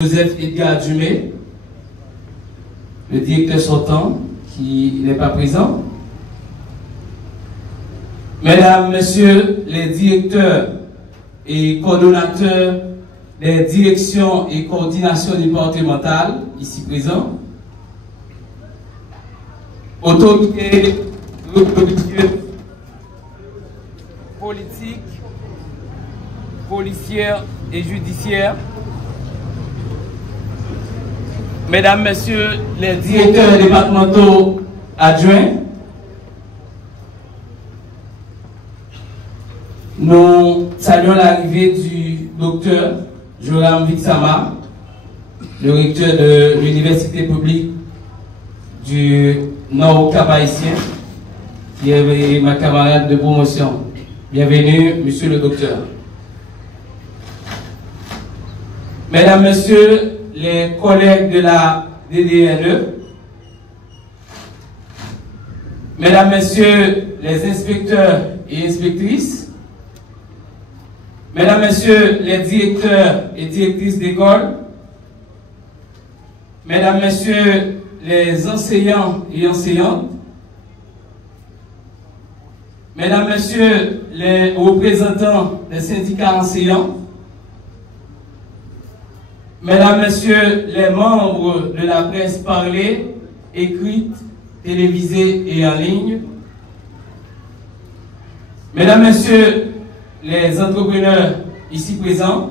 Joseph Edgar Dumé, le directeur sortant, qui n'est pas présent. Mesdames, Messieurs les directeurs et coordonnateurs des directions et coordinations départementales, ici présents, autorités religieuses, politiques, policières et judiciaires, Mesdames, Messieurs les directeurs départementaux adjoints, nous saluons l'arrivée du docteur Joram Vitsama, le recteur de l'Université publique du Nord Cap-Haïtien, qui est ma camarade de promotion. Bienvenue, Monsieur le docteur. Mesdames, Messieurs les collègues de la DDNE, Mesdames, Messieurs les inspecteurs et inspectrices, Mesdames, Messieurs les directeurs et directrices d'école, Mesdames, Messieurs les enseignants et enseignantes, Mesdames, Messieurs les représentants des syndicats enseignants, Mesdames, Messieurs les membres de la presse parlée, écrite, télévisée et en ligne, Mesdames, Messieurs les entrepreneurs ici présents,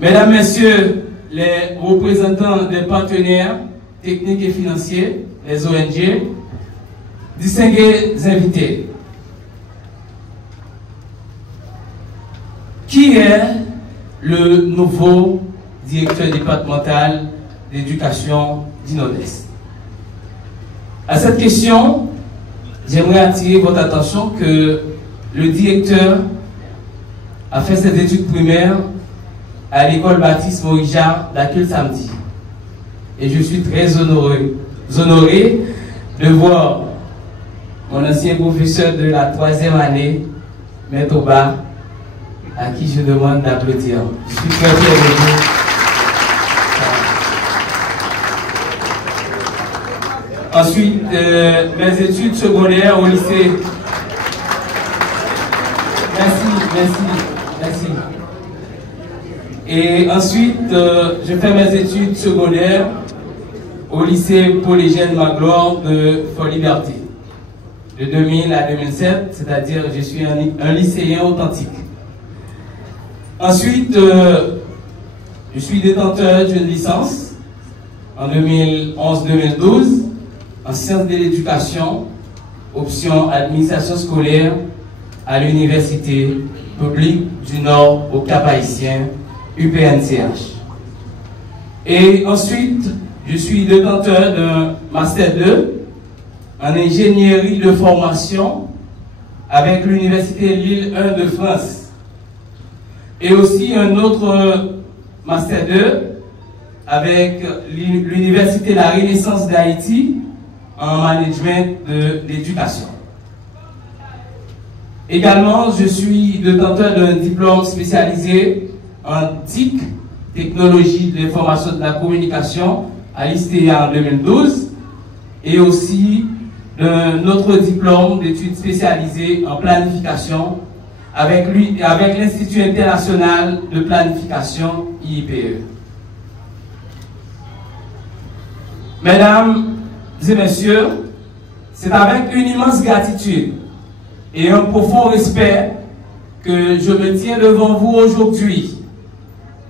Mesdames, Messieurs les représentants des partenaires techniques et financiers, les ONG, distingués invités. Qui est le nouveau directeur départemental d'éducation du Nord-Est? À cette question, j'aimerais attirer votre attention que le directeur a fait ses études primaires à l'école Baptiste Morija d'Accueil samedi. Et je suis très honoré de voir mon ancien professeur de la 3e année, Maître Oba, à qui je demande d'applaudir. Je suis très fier de vous. Ensuite, mes études secondaires au lycée. Merci. Et ensuite, je fais mes études secondaires au lycée Paul Eugène Magloire de Fort-Liberté. De 2000 à 2007, c'est-à-dire je suis un lycéen authentique. Ensuite, je suis détenteur d'une licence en 2011-2012 en sciences de l'éducation, option administration scolaire à l'Université publique du Nord au Cap-Haïtien, UPNCH. Et ensuite, je suis détenteur d'un Master 2 en ingénierie de formation avec l'Université Lille 1 de France. Et aussi un autre Master 2 avec l'Université La Renaissance d'Haïti en management de l'éducation. Également, je suis détenteur d'un diplôme spécialisé en TIC, Technologie de l'information de la communication, à l'ISTEA en 2012, et aussi d'un autre diplôme d'études spécialisées en planification avec l'Institut international de planification IIPE. Mesdames et messieurs, c'est avec une immense gratitude et un profond respect que je me tiens devant vous aujourd'hui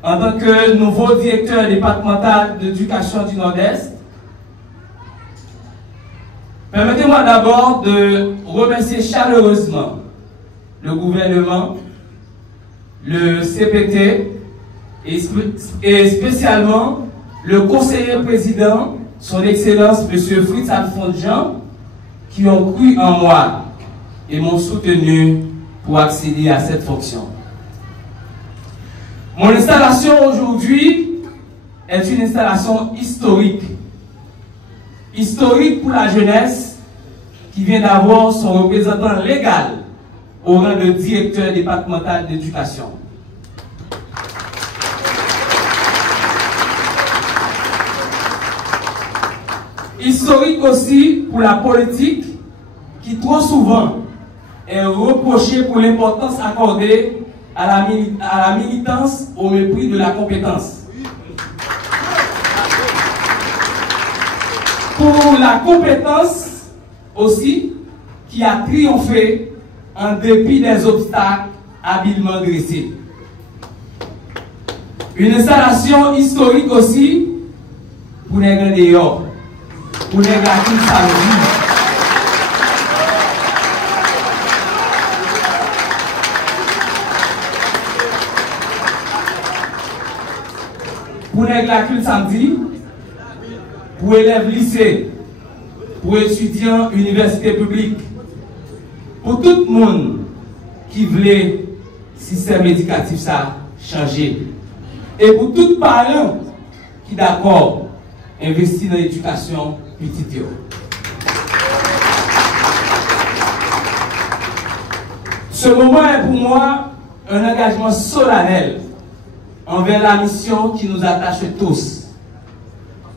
en tant que nouveau directeur départemental d'éducation du Nord-Est. Permettez-moi d'abord de remercier chaleureusement le gouvernement, le CPT et spécialement le conseiller président, son Excellence M. Fritz Alphonse Jean, qui ont cru en moi et m'ont soutenu pour accéder à cette fonction. Mon installation aujourd'hui est une installation historique. Historique pour la jeunesse qui vient d'avoir son représentant légal au rang de directeur départemental d'éducation. Historique aussi pour la politique qui trop souvent est reprochée pour l'importance accordée à la militance au mépris de la compétence. Pour la compétence aussi qui a triomphé en dépit des obstacles habilement dressés. Une installation historique aussi pour les grands dehors, pour les gars qui savent. Pour les gars samedi, pour élèves lycée, pour étudiants université publique, pour tout le monde qui voulait système éducatif ça changer. Et pour tout parent qui d'accord investir dans l'éducation petite. Ce moment est pour moi un engagement solennel envers la mission qui nous attache tous.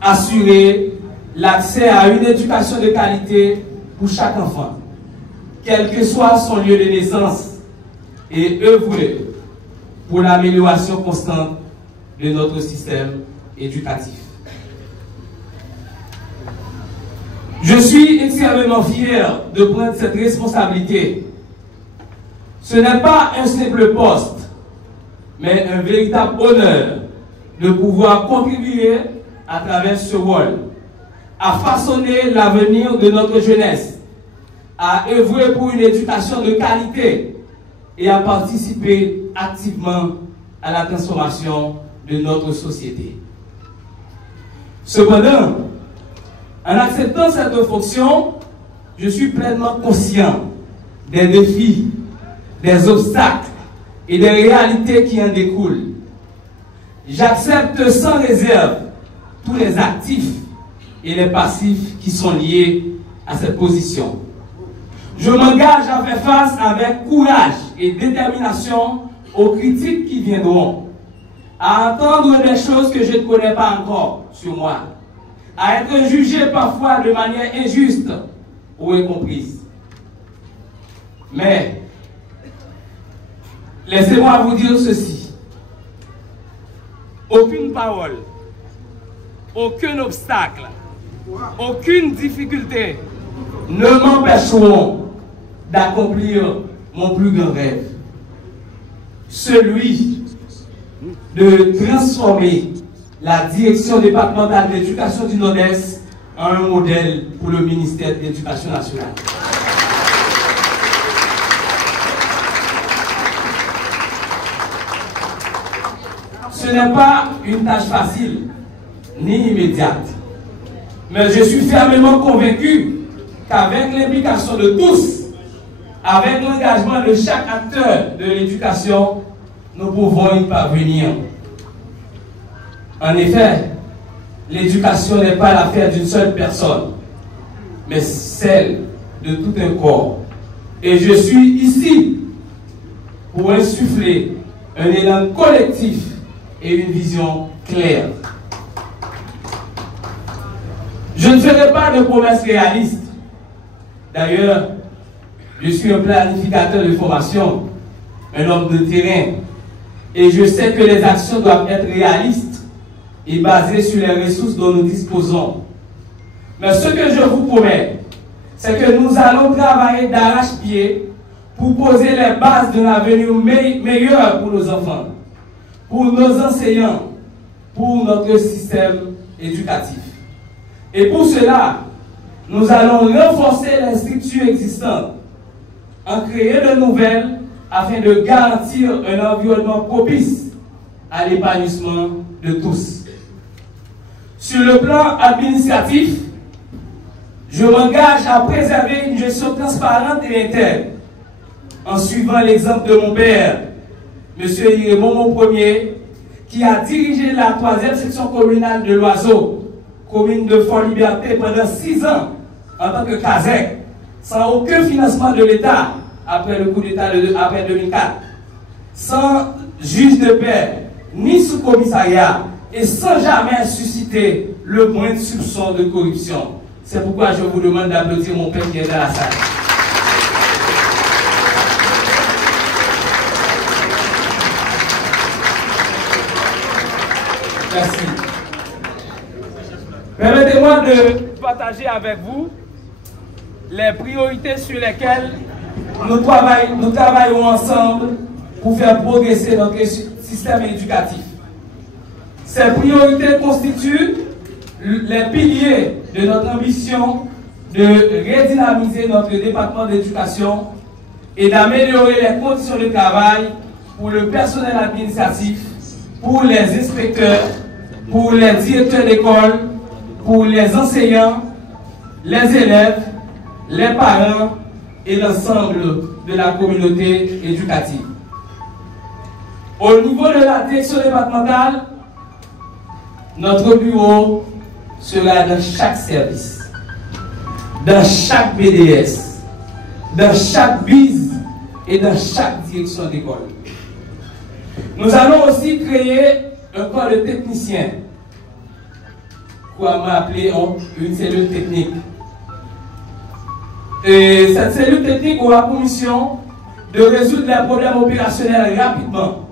Assurer l'accès à une éducation de qualité pour chaque enfant, quel que soit son lieu de naissance, et œuvrer pour l'amélioration constante de notre système éducatif. Je suis extrêmement fier de prendre cette responsabilité. Ce n'est pas un simple poste, mais un véritable honneur de pouvoir contribuer à travers ce rôle à façonner l'avenir de notre jeunesse, à œuvrer pour une éducation de qualité et à participer activement à la transformation de notre société. Cependant, en acceptant cette fonction, je suis pleinement conscient des défis, des obstacles et des réalités qui en découlent. J'accepte sans réserve tous les actifs et les passifs qui sont liés à cette position. Je m'engage à faire face avec courage et détermination aux critiques qui viendront, à entendre des choses que je ne connais pas encore sur moi, à être jugé parfois de manière injuste ou incomprise. Mais, laissez-moi vous dire ceci. Aucune parole, aucun obstacle, aucune difficulté ne m'empêcheront d'accomplir mon plus grand rêve. Celui de transformer la direction départementale de l'éducation du Nord-Est en un modèle pour le ministère de l'Éducation nationale. Ce n'est pas une tâche facile ni immédiate, mais je suis fermement convaincu qu'avec l'implication de tous, avec l'engagement de chaque acteur de l'éducation, nous pouvons y parvenir. En effet, l'éducation n'est pas l'affaire d'une seule personne, mais celle de tout un corps. Et je suis ici pour insuffler un élan collectif et une vision claire. Je ne ferai pas de promesses réalistes. D'ailleurs, je suis un planificateur de formation, un homme de terrain, et je sais que les actions doivent être réalistes et basées sur les ressources dont nous disposons. Mais ce que je vous promets, c'est que nous allons travailler d'arrache-pied pour poser les bases d'un avenir meilleur pour nos enfants, pour nos enseignants, pour notre système éducatif. Et pour cela, nous allons renforcer les structures existantes, en créer de nouvelles afin de garantir un environnement propice à l'épanouissement de tous. Sur le plan administratif, je m'engage à préserver une gestion transparente et interne en suivant l'exemple de mon père, M. Irémon Ier, qui a dirigé la 3e section communale de l'Oiseau, commune de Fort-Liberté, pendant 6 ans en tant que CASEC, sans aucun financement de l'État après le coup d'État après 2004, sans juge de paix, ni sous-commissariat, et sans jamais susciter le moindre soupçon de corruption. C'est pourquoi je vous demande d'applaudir mon père qui est dans la salle. Merci. Permettez-moi de partager avec vous les priorités sur lesquelles nous travaillons ensemble pour faire progresser notre système éducatif. Ces priorités constituent les piliers de notre ambition de redynamiser notre département d'éducation et d'améliorer les conditions de travail pour le personnel administratif, pour les inspecteurs, pour les directeurs d'école, pour les enseignants, les élèves, les parents et l'ensemble de la communauté éducative. Au niveau de la direction départementale, notre bureau sera dans chaque service, dans chaque BDS, dans chaque BIS et dans chaque direction d'école. Nous allons aussi créer un corps de techniciens, qu'on va appeler une cellule technique. Et cette cellule technique aura pour mission de résoudre les problèmes opérationnels rapidement,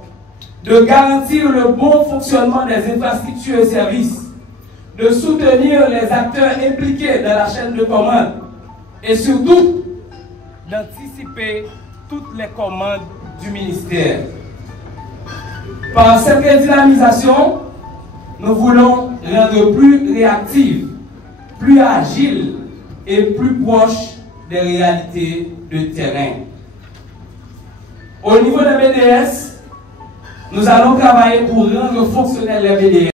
de garantir le bon fonctionnement des infrastructures et services, de soutenir les acteurs impliqués dans la chaîne de commande et surtout d'anticiper toutes les commandes du ministère. Par cette redynamisation, nous voulons rendre plus réactive, plus agile et plus proche des réalités de terrain. Au niveau des BDS, nous allons travailler pour rendre fonctionnels les BDS.